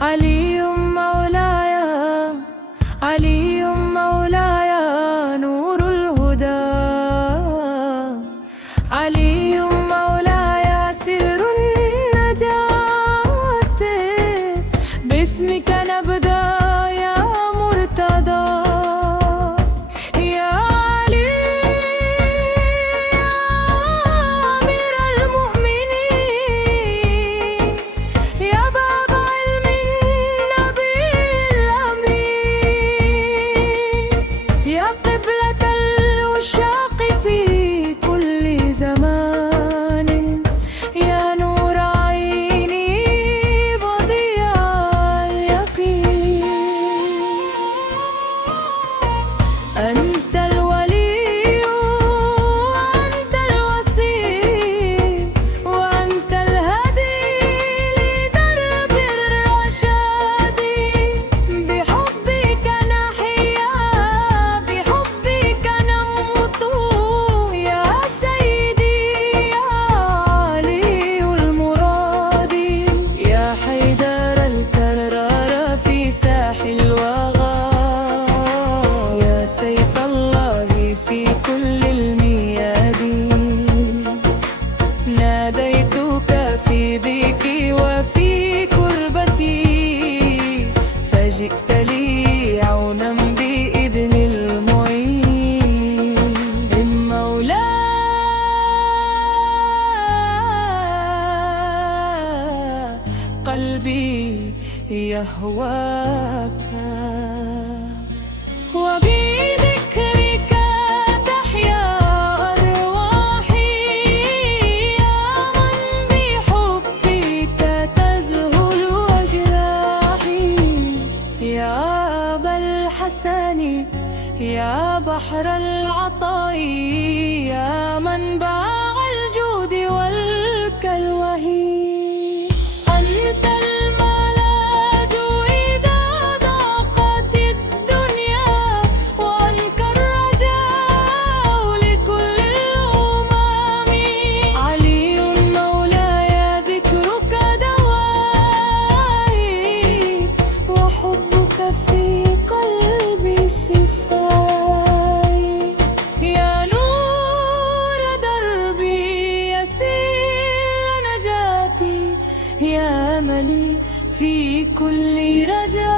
علي مولاي، علي مولاي نور الهدى، علي مولاي سر النجاة، باسمك نبدأ يا مرتضى، يا علي يا أمير المؤمنين، يا باب علم النبي الأمين، يا قبلة العشاق في كل زمان، يا نور عيني وضياء اليقين. أنت الولي وأنت الوصي وأنت الهدي لدرب الرشاد، بحبك نحيا بحبك نموت، يا سيدي يا علي المراد، يا حيدر الكرار في ساح الوغى، يا سيف الله في كل المياد، ناديتك في ضيقي وفي كربتي، فجئت لي عونا بإذن المعين. مولاي قلبي يهواك، وبذكرك تحيا أرواحي، يا من بحبك تذهل أجراحي، يا أبا الحسن يا بحر العطاء، يا منبع الجود والكلوه، أنت الملاذ إذا ضاقت الدنيا، وأنت الرجاء لكل الأمم، علي مولاي ذكرك دوائي، وحبك في قلبي شفائي، يا نور دربي يسير نجاتي، يا أملي في كل رجاء.